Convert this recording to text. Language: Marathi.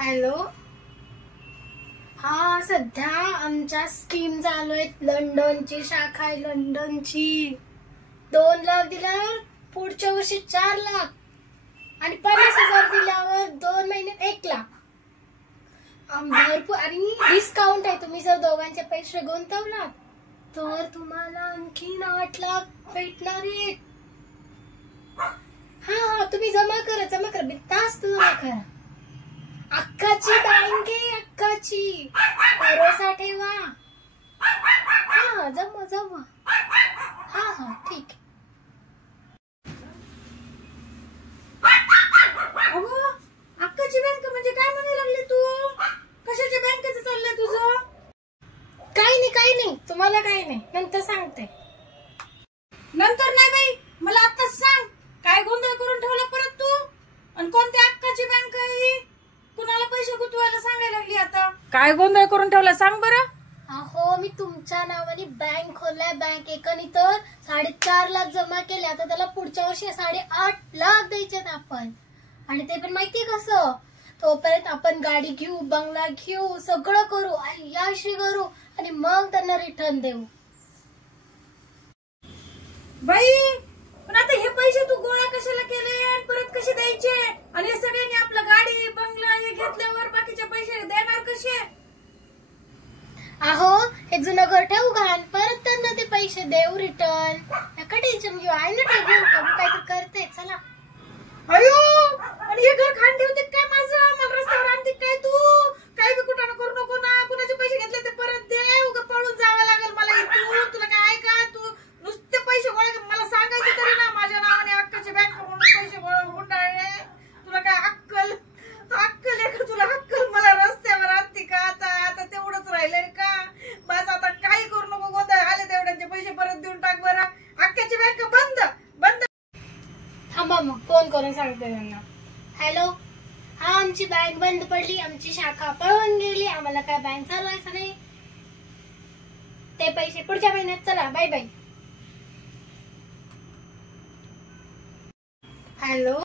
हॅलो, हा सध्या आमच्या स्कीम चालू आहेत. लंडनची शाखा आहे, लंडनची 2 लाख दिल्यावर पुढच्या वर्षी 4 लाख आणि 50,000 दिल्यावर 2 महिन्यात 1 लाख. भरपूर आणि डिस्काउंट आहे. तुम्ही जर दोघांचे पैसे गुंतवलात तर तुम्हाला आणखीन 8 लाख भेटणार आहेत. हा तुम्ही जमा करा बिनधास्त जमा करा. अक्काची बँक आहे, अक्काची. भरोसा ठेवा. हा जमा. हा ठीक आहे. अगं, अक्काची बँक म्हणजे काय म्हणायला लागली तू? कशाच्या बँकेचं चाललंय तुझं? काही नाही तुम्हाला काही नाही, नंतर सांगते. नंतर नाही बाई, मला आताच सांग. काय गोंधळ करून ठेवला परत तू? आणि कोणत्या अक्काची बँक आहे? कुणाला पैसे गुंतवायला सांगायला लागली आता? काय गोंधळ करून ठेवला सांग बरं. अहो, मी तुमच्या नावाने बँक खोललाय. बँक एकाने तर 4.5 लाख जमा केले. आता त्याला पुढच्या वर्षी 8.5 लाख द्यायचे आपण. आणि ते पण माहिती कसं? तोपर्यंत आपण गाडी घेऊ, बंगला घेऊ, सगळं करू, याशी करू आणि मग त्यांना रिटर्न देऊ. बाई, पण आता हे पैसे तू गोळा कशाला केले आणि परत कसे द्यायचे? आणि हे सगळ्यांनी आपलं गाडी बंगला हे घेतल्यावर बाकीचे पैसे देणार कसे? अहो, हे जुनं घर ठेवू घाण, परत त्यांना ते पैसे देऊ रिटर्न. नका टेन्शन घेऊ. आहे ना ठेवू, काय तर करते. चला. अयो, आणि हे घर खाण ठेवते काय माझं? मला रस्त्यावर आणते काय तू? काय बी कुठं करू नको ना. कुणाचे पैसे घेतले ते परत दे. उगा पळून जावं लागेल मला इथून. तुला काय का? तू नुसते पैसे गोळा मला सांगायचे तरी ना माझ्या नावाने अक्काची बँक म्हणून पैसे गुंडाळले. तुला काय अक्कल? तू अक्कल आहे का तुला? अक्कल मला रस्त्यावर आणते का? आता तेवढंच राहिलंय का? बस आता काही करू नको. गोंधळ आले तेवढ्यांचे पैसे परत देऊन टाक बरं. अक्काची बँक बंद. थांबा, मग फोन करून सांगते त्यांना. हॅलो, हा आमची बँक बंद पडली, आमची शाखा पळून गेली. आम्हाला काय बँक चालवायचं नाही. ते पैसे पुढच्या महिन्यात. चला, बाय बाय. हॅलो.